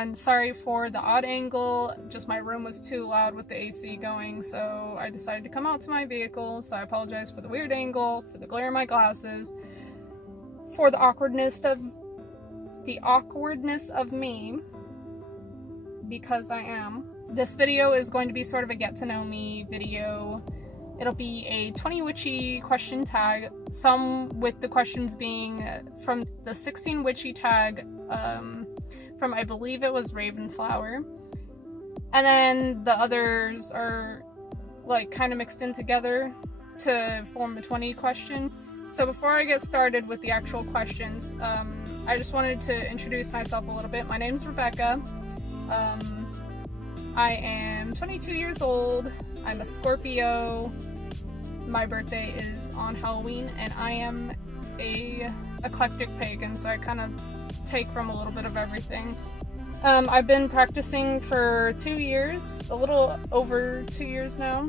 everyone. Sorry for the odd angle, just my room was too loud with the AC going, so I decided to come out to my vehicle, so I apologize for the weird angle, for the glare in my glasses, for the awkwardness of me, because I am. This video is going to be sort of a get to know me video. It'll be a 20 witchy question tag, some with the questions being from the 16 witchy tag, from I believe it was Ravenflower. And then the others are like kind of mixed in together to form a 20 question. So before I get started with the actual questions, I just wanted to introduce myself a little bit. My name's Rebecca. I am 22 years old. I'm a Scorpio. My birthday is on Halloween, and I am a eclectic pagan, so I kind of take from a little bit of everything. I've been practicing for 2 years, a little over 2 years now,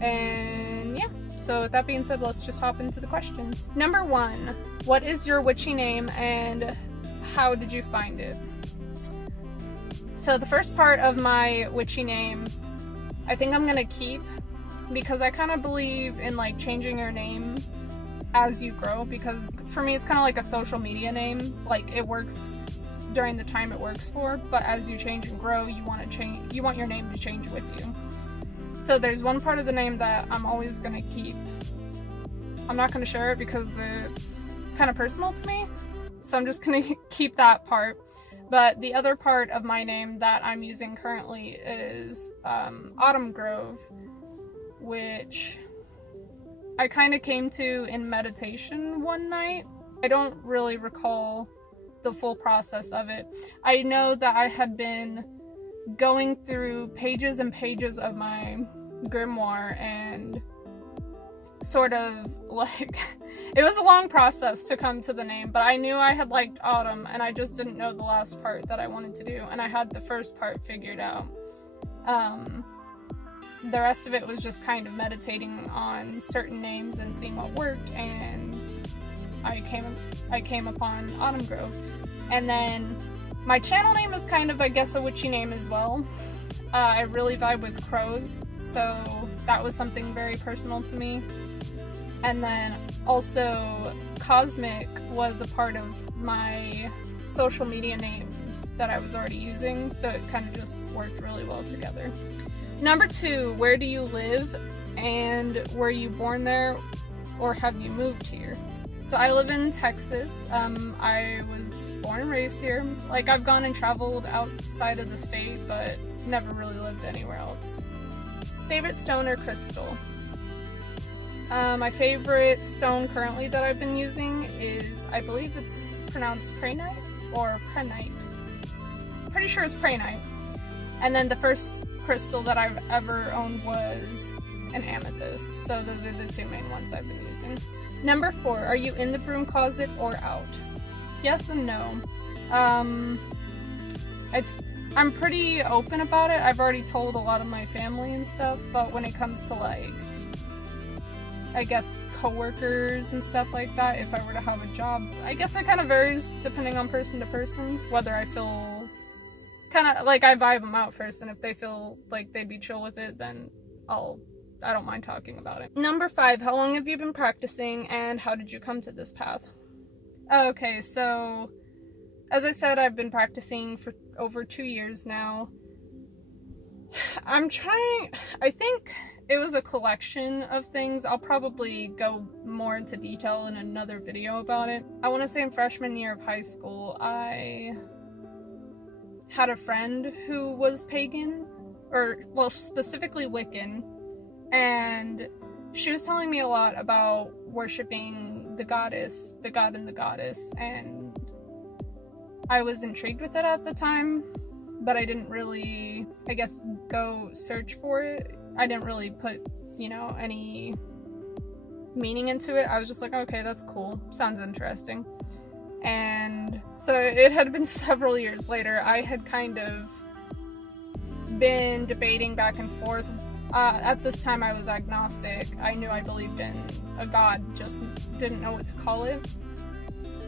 and yeah. So with that being said, let's just hop into the questions. Number 1, what is your witchy name and how did you find it? So the first part of my witchy name, I think I'm gonna keep, because I kind of believe in like changing your name as you grow, because for me it's kind of like a social media name. Like it works during the time it works for, but as you change and grow, you want your name to change with you. So there's one part of the name that I'm always gonna keep. I'm not gonna share it because it's kind of personal to me, so I'm just gonna keep that part. But the other part of my name that I'm using currently is Autumn Grove, which I kind of came to in meditation one night. I don't really recall the full process of it. I know that I had been going through pages and pages of my grimoire and sort of like it was a long process to come to the name, but I knew I had liked autumn and I just didn't know the last part that I wanted to do, and I had the first part figured out. The rest of it was just kind of meditating on certain names and seeing what worked, and I came upon Autumn Grove. And then my channel name is kind of, I guess, a witchy name as well. I really vibe with crows, so that was something very personal to me. And then also Cosmic was a part of my social media names that I was already using, so it kind of just worked really well together. Number 2, where do you live, and were you born there or have you moved here? So I live in Texas. I was born and raised here. Like, I've gone and traveled outside of the state, but never really lived anywhere else. Favorite stone or crystal? My favorite stone currently that I've been using is, I believe it's pronounced Praenite or Prenite. Pretty sure it's Praenite. And then the first crystal that I've ever owned was an amethyst. So those are the 2 main ones I've been using. Number 4, are you in the broom closet or out? Yes and no. I'm pretty open about it. I've already told a lot of my family and stuff, but when it comes to like, I guess, coworkers and stuff like that, if I were to have a job, I guess it kind of varies depending on person to person, whether I feel kind of like I vibe them out first, and if they feel like they'd be chill with it, then I don't mind talking about it. Number 5, how long have you been practicing and how did you come to this path? Okay, so as I said, I've been practicing for over 2 years now. I think it was a collection of things. I'll probably go more into detail in another video about it. I want to say in freshman year of high school, I had a friend who was pagan, or well, specifically Wiccan, and she was telling me a lot about worshiping the goddess, the god and the goddess, and I was intrigued with it at the time, but I didn't really, I guess, go search for it. I didn't really put, any meaning into it. I was just like, okay, that's cool, sounds interesting. And so it had been several years later. I had kind of been debating back and forth. At this time I was agnostic. I knew I believed in a god, just didn't know what to call it.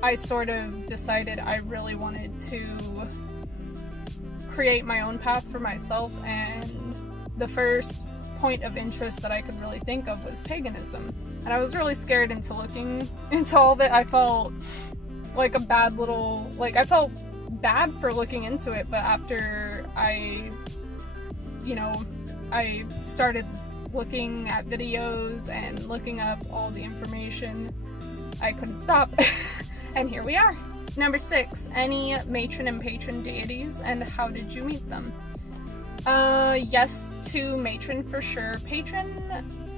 I sort of decided I really wanted to create my own path for myself, and the first point of interest that I could really think of was paganism. And I was really scared into looking into all of it. I felt like a bad little, like, I felt bad for looking into it, but after I started looking at videos and looking up all the information, I couldn't stop. And here we are. Number 6, any matron and patron deities, and how did you meet them? Yes to matron for sure. Patron,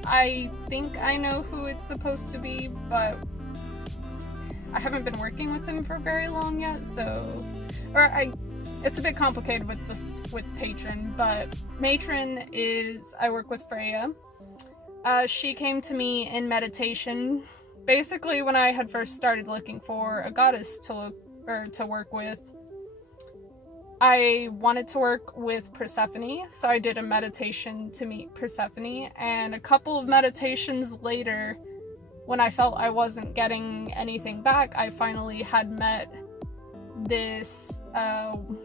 I think I know who it's supposed to be, but I haven't been working with him for very long yet, it's a bit complicated with patron, but matron is, I work with Freya. She came to me in meditation, basically when I had first started looking for a goddess to work with. I wanted to work with Persephone, so I did a meditation to meet Persephone, and a couple of meditations later, when I felt I wasn't getting anything back, I finally had met this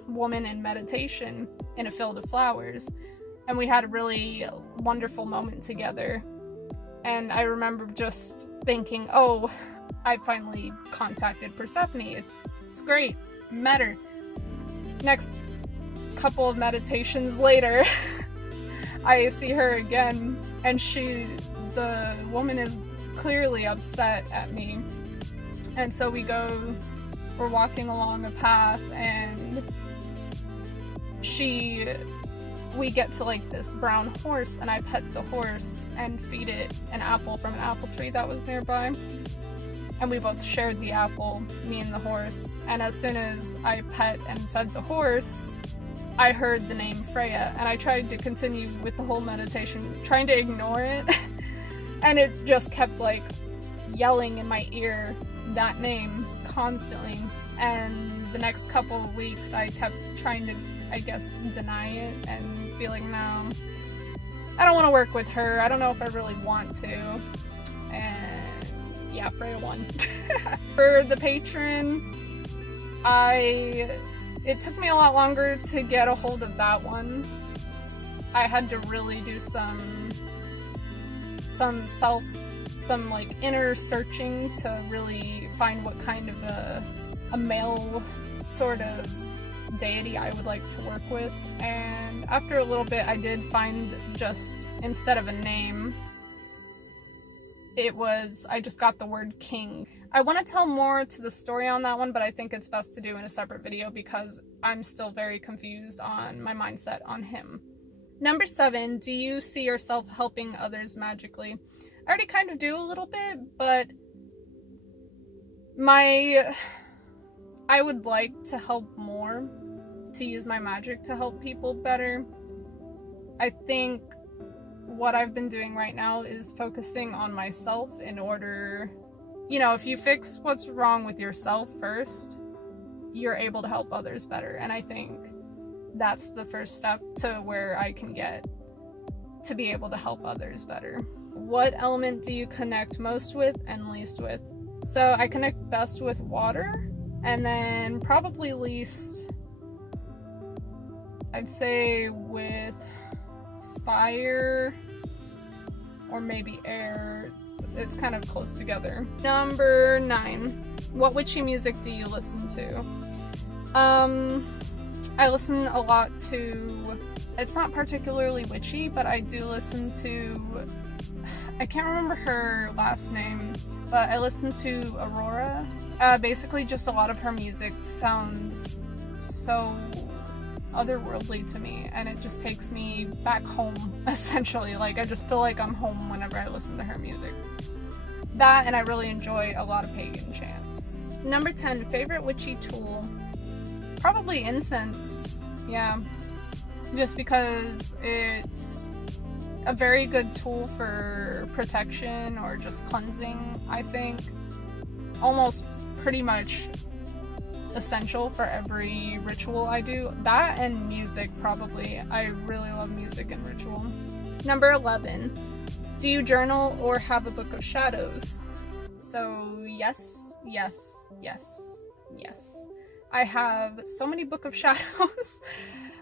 woman in meditation in a field of flowers, and we had a really wonderful moment together. And I remember just thinking, oh, I finally contacted Persephone. It's great. Met her. Next couple of meditations later, I see her again, and the woman is clearly upset at me. And so we're walking along a path, and we get to like this brown horse, and I pet the horse and feed it an apple from an apple tree that was nearby. And we both shared the apple, me and the horse. And as soon as I pet and fed the horse, I heard the name Freya, and I tried to continue with the whole meditation, trying to ignore it. And it just kept like yelling in my ear that name constantly. And the next couple of weeks I kept trying to, I guess, deny it and feeling, no, I don't want to work with her. I don't know if I really want to. And yeah, Freya won. For the patron, it took me a lot longer to get a hold of that one. I had to really do some like inner searching to really find what kind of a male sort of deity I would like to work with. And after a little bit, I did find, just instead of a name, I just got the word king. I want to tell more to the story on that one, but I think it's best to do in a separate video because I'm still very confused on my mindset on him. Number 7, do you see yourself helping others magically? I already kind of do a little bit, but I would like to help more, to use my magic to help people better. I think what I've been doing right now is focusing on myself in order, if you fix what's wrong with yourself first, you're able to help others better. And I think that's the first step to where I can get to be able to help others better. What element do you connect most with and least with? So I connect best with water, and then probably least, I'd say, with fire or maybe air. It's kind of close together. Number 9, what witchy music do you listen to? I listen a lot to, it's not particularly witchy, but I do listen to, I can't remember her last name, but I listen to Aurora. Basically just a lot of her music sounds so otherworldly to me, and it just takes me back home, essentially. Like, I just feel like I'm home whenever I listen to her music. That, and I really enjoy a lot of pagan chants. Number 10, favorite witchy tool? Probably incense, yeah. Just because it's a very good tool for protection or just cleansing, I think. Almost pretty much essential for every ritual I do. That and music, probably. I really love music and ritual. Number 11, do you journal or have a book of shadows? So yes, yes, yes, yes. I have so many book of shadows.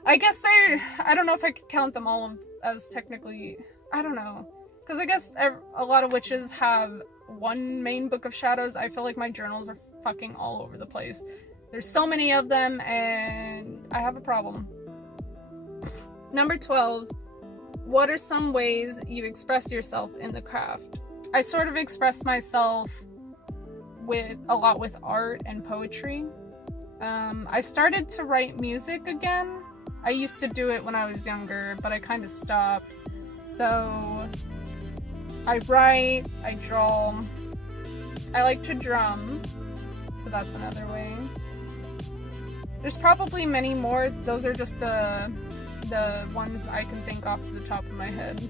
I guess I don't know if I could count them all as technically, I don't know. Because I guess a lot of witches have one main book of shadows. I feel like my journals are fucking all over the place. There's so many of them, and I have a problem. Number 12, what are some ways you express yourself in the craft? I sort of express myself a lot with art and poetry. I started to write music again. I used to do it when I was younger, but I kind of stopped. So I write, I draw, I like to drum, so that's another way. There's probably many more. Those are just the ones I can think off the top of my head.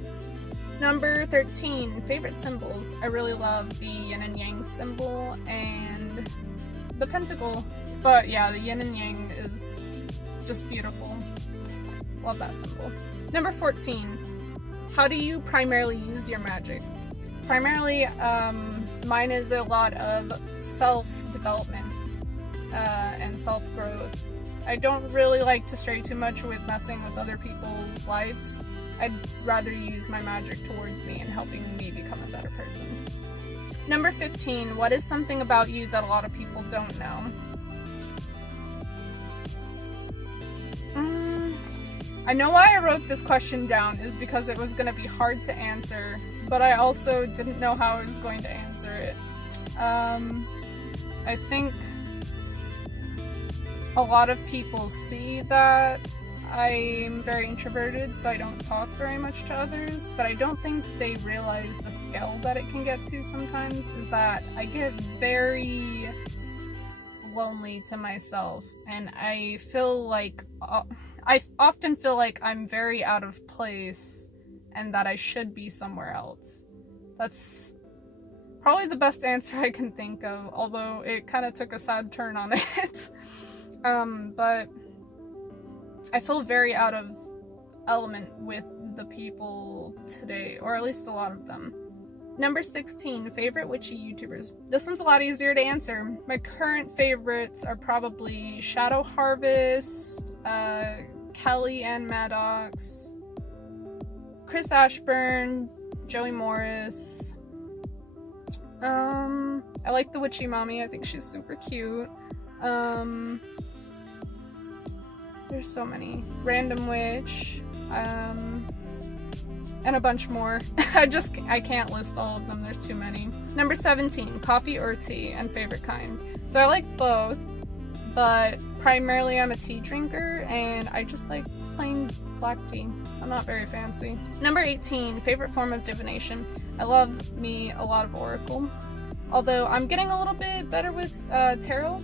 Number 13, favorite symbols. I really love the yin and yang symbol and the pentacle. But yeah, the yin and yang is just beautiful. Love that symbol. Number 14, how do you primarily use your magic? Primarily, mine is a lot of self-development and self-growth. I don't really like to stray too much with messing with other people's lives. I'd rather use my magic towards me and helping me become a better person. Number 15, what is something about you that a lot of people don't know? I know why I wrote this question down is because it was going to be hard to answer, but I also didn't know how I was going to answer it. I think a lot of people see that I'm very introverted, so I don't talk very much to others, but I don't think they realize the scale that it can get to sometimes, is that I get very lonely to myself, and I feel like I often feel like I'm very out of place and that I should be somewhere else. That's probably the best answer I can think of, although it kind of took a sad turn on it. But I feel very out of element with the people today, or at least a lot of them. Number 16, favorite witchy YouTubers. This one's a lot easier to answer. My current favorites are probably Shadow Harvest, Kelly and Maddox, Chris Ashburn, Joey Morris. I like the Witchy Mommy. I think she's super cute. There's so many. Random Witch, and a bunch more. I can't list all of them, there's too many. Number 17, coffee or tea, and favorite kind. So I like both, but primarily I'm a tea drinker, and I just like plain black tea. I'm not very fancy. Number 18, favorite form of divination. I love me a lot of Oracle. Although I'm getting a little bit better with Tarot,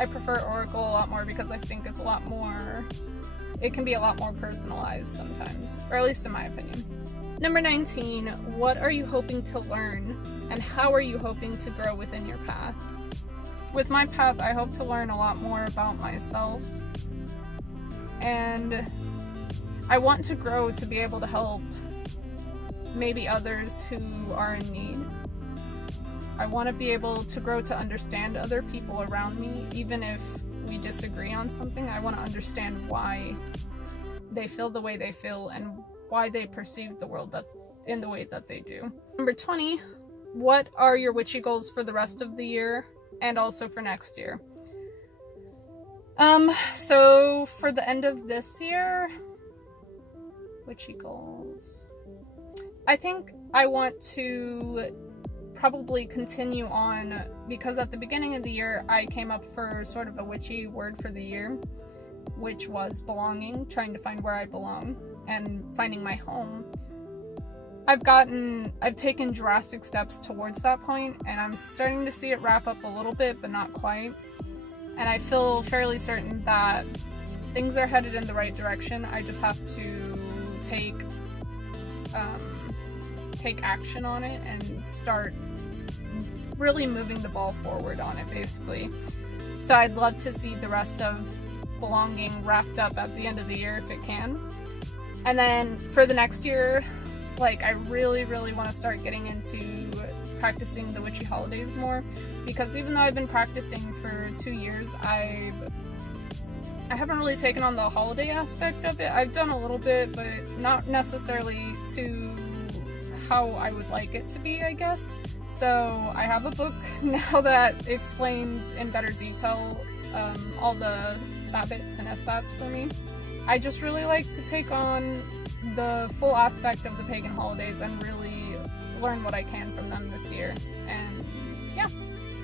I prefer Oracle a lot more because I think it's a lot more, it can be a lot more personalized sometimes, or at least in my opinion. Number 19, what are you hoping to learn, and how are you hoping to grow within your path? With my path, I hope to learn a lot more about myself, and I want to grow to be able to help maybe others who are in need. I want to be able to grow to understand other people around me, even if we disagree on something. I want to understand why they feel the way they feel and why they perceive the world in the way that they do. Number 20, what are your witchy goals for the rest of the year and also for next year? So for the end of this year, witchy goals. I think I want to probably continue on, because at the beginning of the year I came up for sort of a witchy word for the year, which was belonging, trying to find where I belong and finding my home. I've taken drastic steps towards that point, and I'm starting to see it wrap up a little bit, but not quite. And I feel fairly certain that things are headed in the right direction. I just have to take action on it and start really moving the ball forward on it, basically. So I'd love to see the rest of belonging wrapped up at the end of the year if it can. And then for the next year, like, I really, really want to start getting into practicing the witchy holidays more, because even though I've been practicing for 2 years, I've I haven't really taken on the holiday aspect of it. I've done a little bit, but not necessarily to how I would like it to be, I guess. So I have a book now that explains in better detail all the Sabbats and Esbats for me. I just really like to take on the full aspect of the pagan holidays and really learn what I can from them this year. And yeah,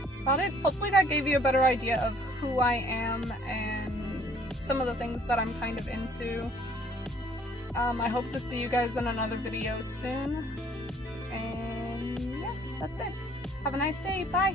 that's about it. Hopefully that gave you a better idea of who I am and some of the things that I'm kind of into. I hope to see you guys in another video soon. And yeah, that's it. Have a nice day. Bye!